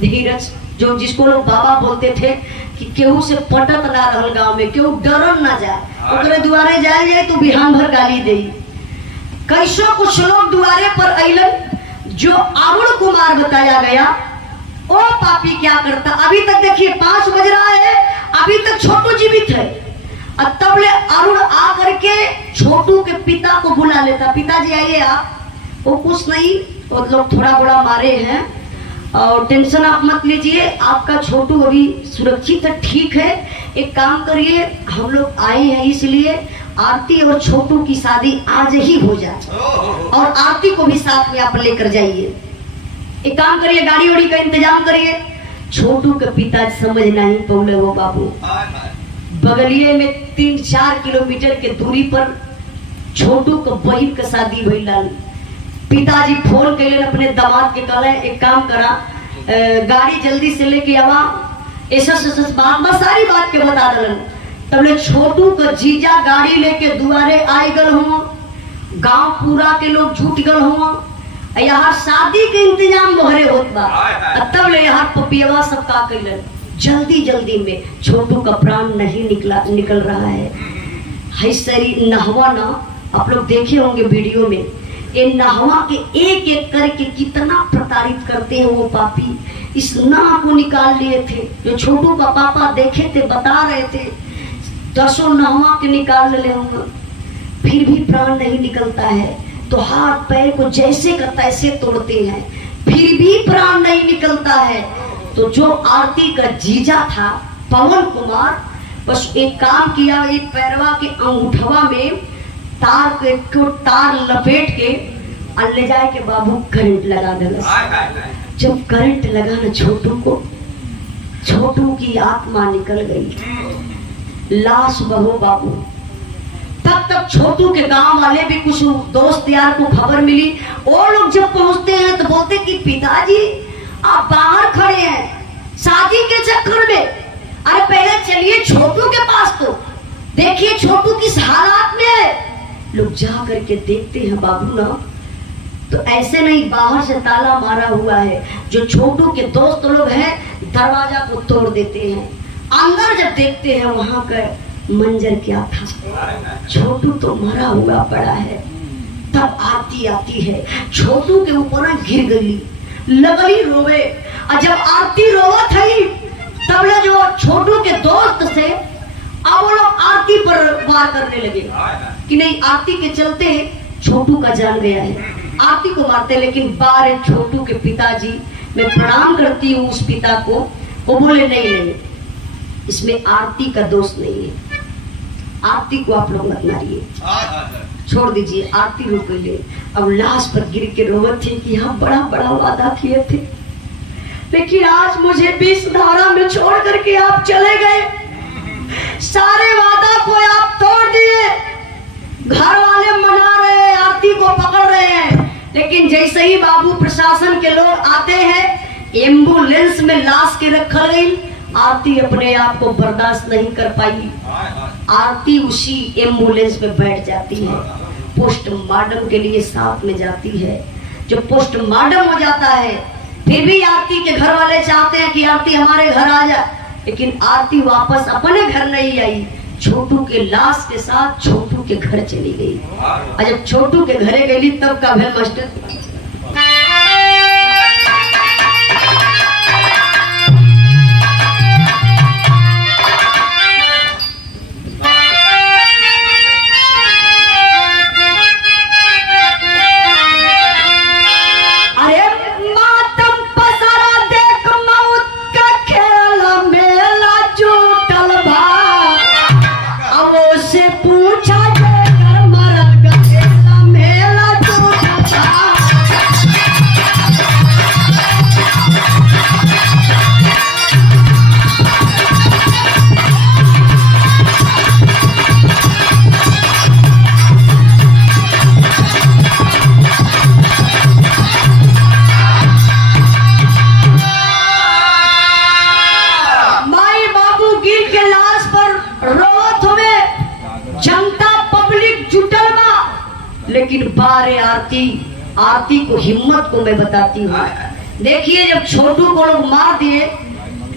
धीरज, जो जिसको लोग बाबा बोलते थे कि केहू से पटक ना रहल गांव में, केहू डरन ना जाए, ओकरे दुआरे जाए तो बिहान भर गाली दे। कैसो कुछ लोग दुआरे पर अइलन, जो अरुण कुमार बताया गया, ओ पापी क्या करता। अभी तक देखिए 5 बज रहा है, अभी तक छोटू जीवित है। और तब ले अरुण आकर के छोटू के पिता को बुला लेता, पिताजी आइए आप। वो कुछ नहीं, वो लोग थोड़ा बड़ा मारे हैं और टेंशन आप मत लीजिए, आपका छोटू अभी सुरक्षित है, ठीक है। एक काम करिए, हम लोग आए हैं इसलिए आरती और छोटू की शादी आज ही हो जाए और आरती को भी साथ में आप लेकर जाइए। एक काम करिए, गाड़ी उड़ी का इंतजाम करिए। छोटू के पिता समझ नहीं पौले वो बाबू, बगलिए में 3-4 किलोमीटर के दूरी पर छोटू को बहन का शादी भइल। पिताजी फोन कैले अपने दामाद के, कहले एक काम करा, गाड़ी जल्दी से लेके आवा, ऐसा बात सारी बात के बता दलन। तबले छोटू का जीजा गाड़ी लेके दुआरे आए गल हो, गांव पूरा के लोग जुट गल हो, यहाँ शादी के इंतजाम बहरे होत बा। तब ले यहाँ पपियवा सब का कैलन, जल्दी जल्दी में छोटू का प्राण नहीं निकल रहा है। सरी नहवा ना, आप लोग देखे होंगे वीडियो में, ये नहवा के एक एक करके कितना प्रताड़ित करते हैं वो पापी। इस नाह को निकाल लिए थे, जो छोटू का पापा देखे थे, बता रहे थे 10 नहवा के निकाल ले होंगे, फिर भी प्राण नहीं निकलता है। तो हाथ पैर को जैसे का तैसे तोड़ते हैं, फिर भी प्राण नहीं निकलता है। तो जो आरती का जीजा था पवन कुमार, बस एक काम किया, एक पैरवा के अंगूठवा में तार लपेट के ले जाए के बाबू करंट लगा दिला। जब करंट लगा ना छोटू को, छोटू की आत्मा निकल गई, लाश बहो बाबू। तब तक छोटू के गांव वाले भी, कुछ दोस्त यार को खबर मिली, वो लोग जब पहुंचते हैं तो बोलते कि पिताजी आप बाहर खड़े हैं शादी के चक्कर में, अरे पहले चलिए छोटू के पास, तो देखिए छोटू किस हालात में है। लोग जा करके देखते हैं बाबू ना, तो ऐसे नहीं, बाहर से ताला मारा हुआ है। जो छोटू के दोस्त लोग हैं दरवाजा को तोड़ देते हैं, अंदर जब देखते हैं वहां का मंजर क्या था, छोटू तो मरा हुआ पड़ा है। तब आरती आती है, छोटू के ऊपर गिर गई, लगली रोवे। और जब आरती रोवत है तब ले जो छोटू के दोस्त से अब वो लोग आरती पर वार करने लगे कि नहीं, आरती के चलते छोटू का जान गया है, आरती को मारते। लेकिन बार छोटू के पिताजी, मैं प्रणाम करती हूँ उस पिता को, वो बोले नहीं नहीं, इसमें आरती का दोष नहीं है, आरती को आप लोग मत मारिए, छोड़ दीजिए, आरती रुक गई। अब लाश पर गिर के रोवत थे कि हम बड़ा बड़ा वादा किए थे, लेकिन आज मुझे विष धारा में छोड़ करके आप चले गए, सारे वादा को आप तोड़ दिए। घर वाले मना रहे हैं, आरती को पकड़ रहे हैं, लेकिन जैसे ही बाबू प्रशासन के लोग आते हैं, एम्बुलेंस में लाश के रखल गई, आरती अपने आप को बर्दाश्त नहीं कर पाई, आरती उसी एम्बुलेंस में बैठ जाती है, पोस्टमार्टम के लिए साथ में जाती है। जब पोस्टमार्टम हो जाता है, फिर भी आरती के घर वाले चाहते हैं कि आरती हमारे घर आ जाए, लेकिन आरती वापस अपने घर नहीं आई, छोटू के लाश के साथ छोटू के घर चली गई। और जब छोटू के घरे गई तब का भेल मास्टर लेकिन बारे आरती को हिम्मत को मैं बताती हूँ। देखिए जब छोटू को लोग मार दिए,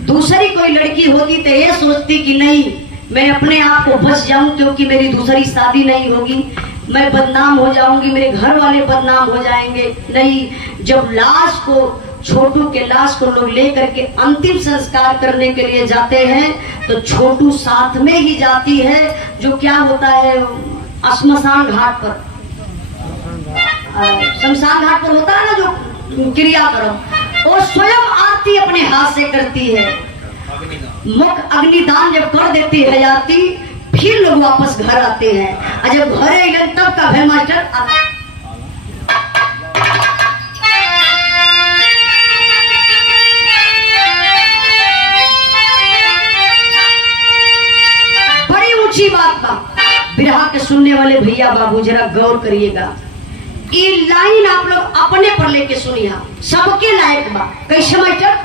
दूसरी कोई लड़की होती तो ये सोचती कि नहीं मैं अपने आप को बच जाऊं क्योंकि मेरी दूसरी शादी नहीं होगी, मैं बदनाम हो जाऊंगी, मेरे घर वाले बदनाम हो जाएंगे। नहीं, जब लाश को छोटू के लाश को लोग लेकर के अंतिम संस्कार करने के लिए जाते हैं तो छोटू साथ में ही जाती है। जो क्या होता है श्मशान घाट पर, शमशान घाट पर होता है ना जो क्रियाक्रम, वो स्वयं आरती अपने हाथ से करती है। मुख अग्निदान जब कर देती है आरती, फिर लोग वापस घर आते हैं। और जब घर आए तब का है मास्टर बड़ी ऊंची बात बा। बिरहा के सुनने वाले भैया बाबू जरा गौर करिएगा, ये लाइन आप लोग अपने पर लेके सुनिए, सबके लायक बा। कैसे मास्टर?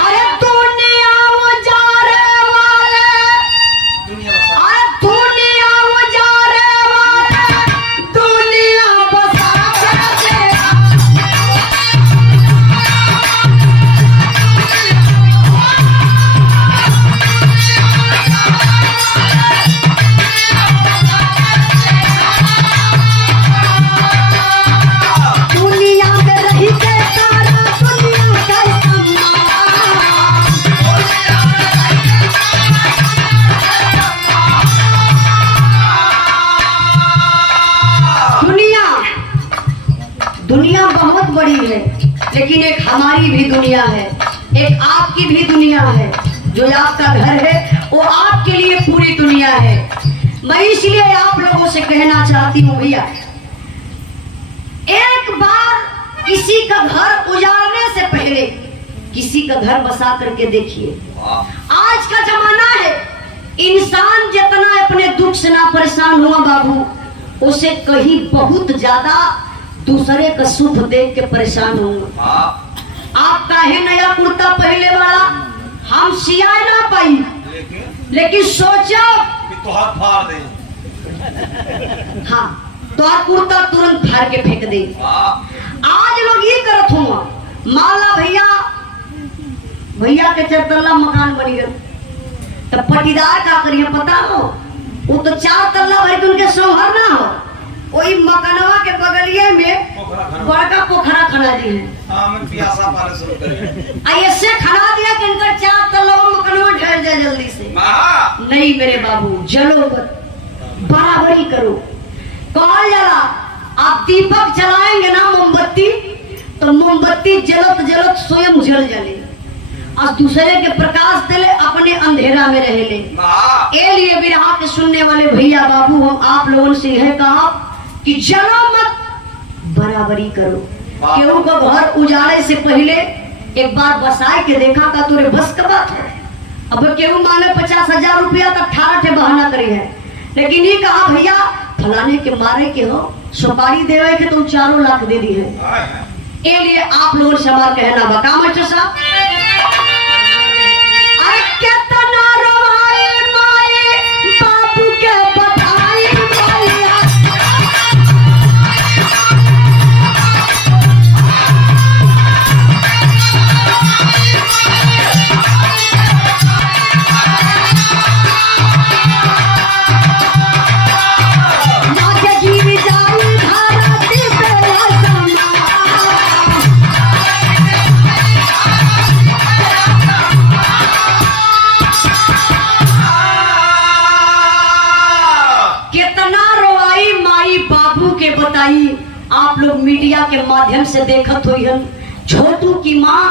अरे दुनिया उजारे वाले, अरे दुनिया उजारे वाले, दुनिया बसा के दुनिया बहुत बड़ी है, लेकिन एक हमारी भी दुनिया है, एक आपकी भी दुनिया है। जो आपका घर है वो आपके लिए पूरी दुनिया है। मैं इसलिए आप लोगों से कहना चाहती हूँ भैया, एक बार किसी का घर उजाड़ने से पहले किसी का घर बसा करके देखिए। आज का जमाना है, इंसान जितना अपने दुख से ना परेशान हुआ बाबू, उसे कहीं बहुत ज्यादा दूसरे का सुख देख के परेशान होंगे। आप काहे नया कुर्ता पहले वाला हम सिया ना पाई, लेकिन सोचो कि तो हाथ फाड़ दे। हाँ, तो आप कुर्ता तुरंत फाड़ के फेंक दे। आज लोग ये करत हुआ, माला भैया के चरतल्ला मकान बनी गए, तो पटीदार का करिए पता हो, वो तो 4 तल्ला भर के उनके शौहर ना हो, वही मकानवा के बगलिए में बड़का पोखरा खड़ा दी है। ऐसे खड़ा दिया कि इनका 4 तल्ला मकानवा ढह जाए जल्दी से। नहीं मेरे बाबू, जलो बराबरी करो। कहा जाला आप दीपक जलाएंगे ना मोमबत्ती, तो मोमबत्ती जलत जलत स्वयं जल जले और दूसरे के प्रकाश दिले, अपने अंधेरा में रह ले। ए लिए बिरहा के सुनने वाले भैया बाबू, हम आप लोगों से यह कहा कि जलो मत, बराबरी करो। केहू का घर उजाड़े से पहले एक बार बसाए के देखा का तोरे बस का बात है। अब केहू मांगे 50,000 रुपया तो 18 ठे बहाना करी है, लेकिन ये कहा भैया फलाने के मारे के हो, सुपारी देवे के तो 4 लाख दे दी है। ए लिए आप लोगों से हमारा कहना बका मास्टर साहब, अरे कितना रोए माए बापू के बधाई भैया, ये बताइए, आप लोग मीडिया के माध्यम से देखत हुई हन, छोटू की माँ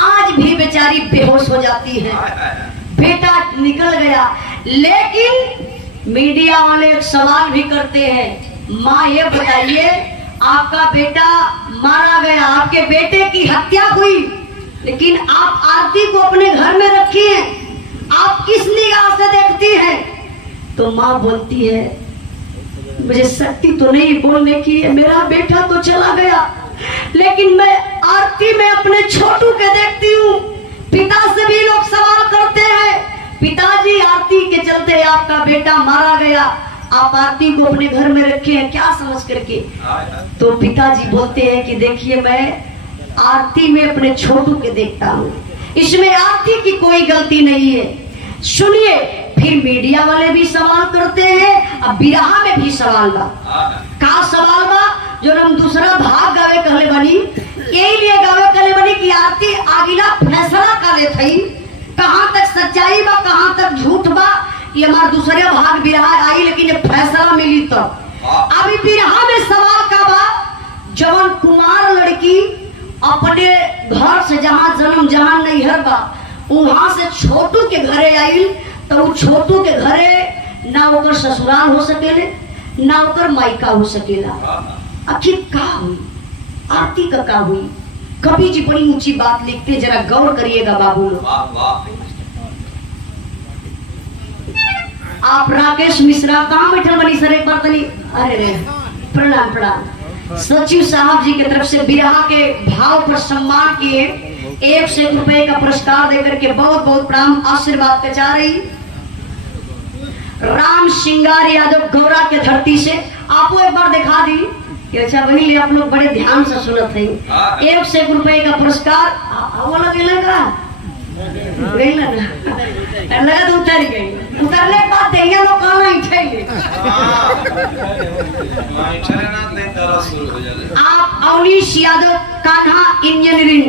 आज भी बेचारी बेहोश हो जाती है। बेटा निकल गया, लेकिन मीडिया वाले एक सवाल भी करते हैं, माँ ये बताइए आपका बेटा मारा गया, आपके बेटे की हत्या हुई, लेकिन आप आरती को अपने घर में रखी हैं, आप किस निगाह से देखती हैं? तो माँ बोलती है मुझे शक्ति तो नहीं बोलने की है, मेरा बेटा तो चला गया, लेकिन मैं आरती में अपने छोटू के देखती हूँ। पिता से भी लोग सवाल करते हैं, पिताजी आरती के चलते आपका बेटा मारा गया, आप आरती को अपने घर में रखे हैं क्या समझ करके? तो पिताजी बोलते हैं कि देखिए मैं आरती में अपने छोटू के देखता हूँ, इसमें आरती की कोई गलती नहीं है। सुनिए, फिर मीडिया वाले भी सवाल करते हैं, अब बिरहा में भी सवाल बा। का सवाल बा जो हम दूसरा भाग गावे कहले बनी, यही लिए गावे कहले बनी कि आरती आगिला फैसला का ले थई, कहाँ तक सच्चाई बा कहाँ तक झूठ बा, ये हमारा दूसरे भाग बिरहा आई, लेकिन ये फैसला मिली तो अभी बिरहा में सवाल का बा, जवन कुमार लड़की अपने घर से जहाँ जन्म जहाँ नैहर बा वहां से छोटू के घरे आई, तो वो छोटू के घरे ना ओकर ससुराल हो सकेले ना ओकर मायका हो सकेला। आखिर का हुई आरती का हुई? कवि जी बड़ी ऊंची बात लिखते, जरा गौर करिएगा बाबू लोग। आप राकेश मिश्रा कहाँ बैठल बनी सर एक बार तनी? अरे रे प्रणाम प्रणाम। सचिव साहब जी की तरफ से बिरहा के भाव पर सम्मान किए 1 रुपए का पुरस्कार देकर के बहुत बहुत प्रणाम आशीर्वाद पे जा रही राम सिंगार यादव गौरा के धरती से। आपको एक बार दिखा दी कि अच्छा वही ले आप लोग बड़े ध्यान से सुनत हैं। 1 रुपए का पुरस्कार वो लगा लगा तो उतर गई, उतरने के बाद देंगे लोग कहाँ आप अवनीश यादव कान्हा इंजीनियरिंग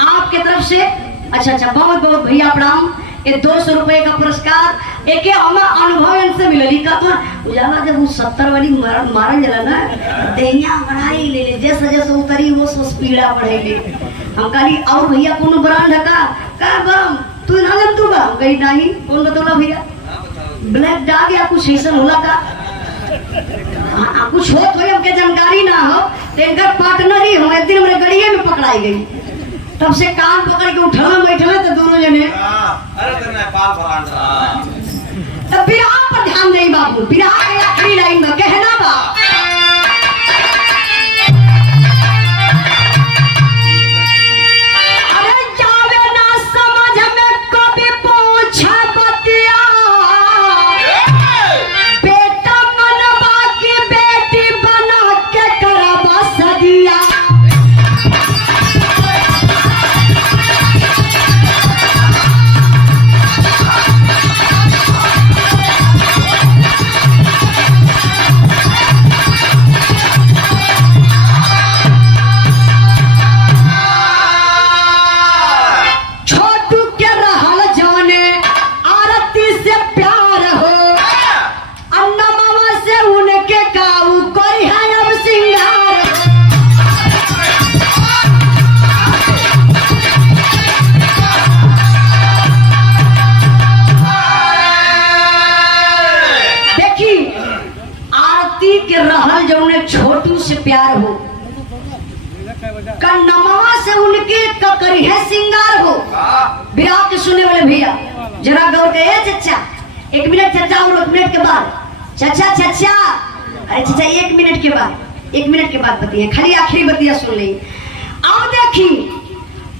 आपके तरफ से अच्छा बहुत बहुत भैया प्रणाम। ये 200 रुपए का पुरस्कार एक हमारा अनुभव इनसे मिलली का तो उजाला जब वो 70 वाली मारन जला ना दहिया बढ़ाई ले जैसे जैसे उतरी वो पीड़ा बढ़ाई ले। हम कहली और भैया कौन ब्रांड है का बम तू ना जब तू बम गई नहीं कौन बतौला भैया? ब्लैक डाग या कुछ ऐसा होला का कुछ हो तो हमके जानकारी ना हो, इनका पार्टनर ही हो। एक दिन हमारे गड़िया में पकड़ाई गई, तब से कान पकड़ के उठला बैठला तो दोनों जने तब बिरहा पर ध्यान नहीं बाबू। बिरहा के आखिरी लाइन में कहना बा अरे जावे ना समझ में कभी पूछा बतिया, बेटा मनवा की बेटी बना के करवा सदिया। छोटू से प्यार हो कन्नमा से उनके ककरी है सिंगार हो। बिरहा के सुनने वाले भैया जरा गौर करिए। चचा 1 मिनट, चचा और 1 मिनट के बाद चचा अरे चचा 1 मिनट के बाद 1 मिनट के बाद बतिया, खाली आखिरी बतिया सुन ली। अब देखी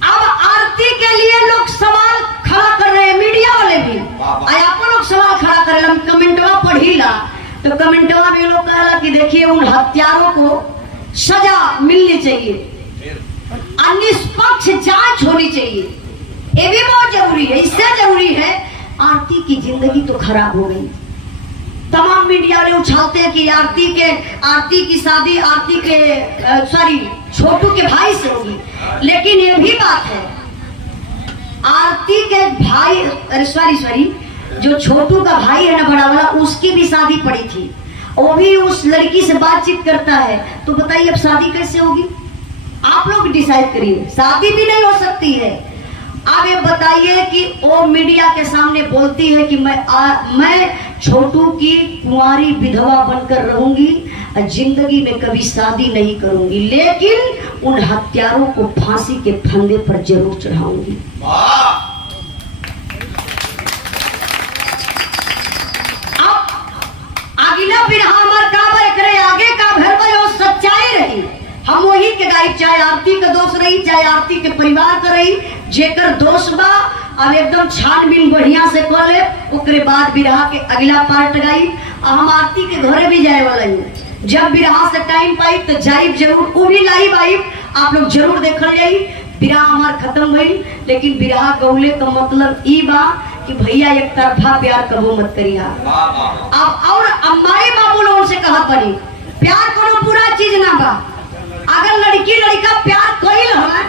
अब आरती के लिए लोग सवाल खड़ा कर रहे हैं, मीडिया वाले भी आप लोग सवाल खड़ा कर रहे। कमेंटवा पढ़ी ला तो कमेंटवा में लोग कहला कि देखिए उन हत्यारों को सजा मिलनी चाहिए, निष्पक्ष जांच होनी चाहिए, ये भी बहुत जरूरी है। इससे जरूरी है आरती की जिंदगी तो खराब हो गई। तमाम मीडिया वाले उछालते हैं कि आरती की शादी आरती के छोटू के भाई से होगी, लेकिन ये भी बात है आरती के भाई जो छोटू का भाई है ना बड़ा वाला, उसकी भी शादी पड़ी थी वो भी उस लड़की से बातचीत करता है, तो बताइए अब शादी कैसे होगी? आप लोग डिसाइड करिए, शादी भी नहीं हो सकती है। अब ये बताइए कि वो मीडिया के सामने बोलती है कि मैं छोटू की कुंवारी विधवा बनकर रहूंगी, जिंदगी में कभी शादी नहीं करूंगी, लेकिन उन हत्यारों को फांसी के फंदे पर जरूर चढ़ाऊंगी। अब अगला बिरहा हमार का करे आगे का भर वो सच्चाई रही, हम वही के गाई, चाहे आरती का दोष रही, चाहे आरती के परिवार का रही, जेकर दोष बा अब एकदम छानबीन बढ़िया से कर ले, ओकरे बाद बिरहा के अगला पार्ट गाई। हम आरती के घरे भी जाए वाला ही, जब बिरहा से टाइम पाई तो जाइब जरूर, वो भी लाइव आई, आप लोग जरूर देखल जाई। बिरहा हमार खत्म भइल, लेकिन बिरहा गौले का मतलब ई बा कि भैया एक तरफा प्यार कबो मत करिया। अब और अम्माई बाबू लोगों से कहा पड़ी, प्यार कोनो बुरा चीज ना बा, अगर लड़की लड़का प्यार कइल है,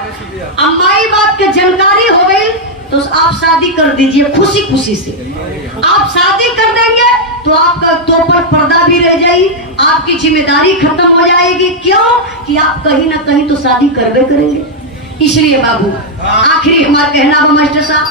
अम्माई बात के जानकारी हो गई तो आप शादी कर दीजिए खुशी खुशी से। आप शादी कर देंगे तो आपका तो पर पर्दा भी रह जाएगी, आपकी जिम्मेदारी खत्म हो जाएगी। क्यों कि आप कहीं ना कहीं तो शादी करबे करेंगे। इसलिए बाबू आखिरी हमारा कहना बा मास्टर साहब,